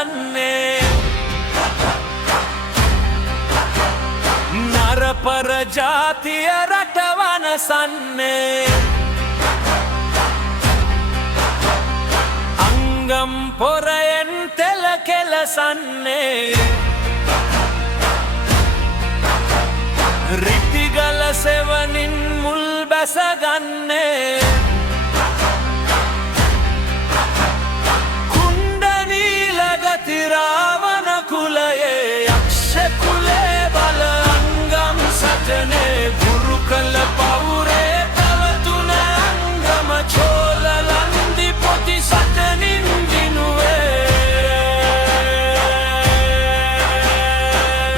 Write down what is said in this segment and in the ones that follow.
සන්නේ නරපර ජාතිය රටවන සන්නේ අංගම් පොරයෙන් තෙල කෙලසන්නේ රිතිගල සෙවනින් මුල් බැසගන්නේ කුණ්ඩනීල ගතිරාවන කුලයේ යක්ෂ කුලේ බල අංගම් සටනේ ගුරු කළ පවුරේ පැවතුන අංගම චෝල ලන්දි පොති සටනින් දිනුවේ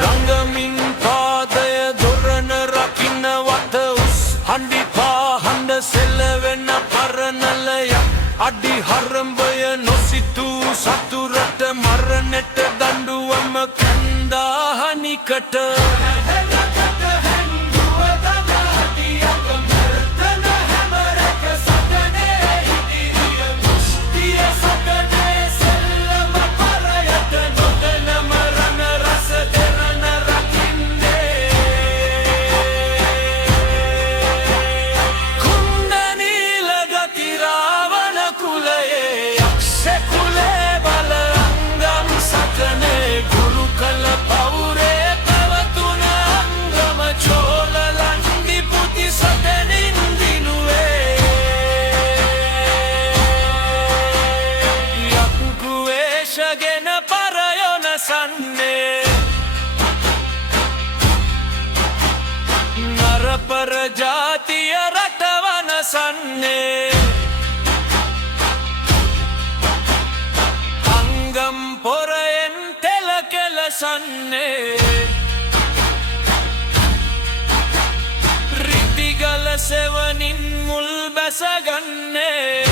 රංගමින් පාදය දොරන රකින්න වත උස් හඬි පාහඬ සෙලවෙන පරණලය අඩි හරඹය නොසිතූ සතුරට මරණට දඬුවම කන්දාහනිකට ගෙන පරයොන සන්නේ නරපර ජාතිය රටවන සන්නේ අංගම් පොරයෙන් තෙල කෙලසන්නේ රිතිගල සෙවනින් මුල් බැසගන්නේ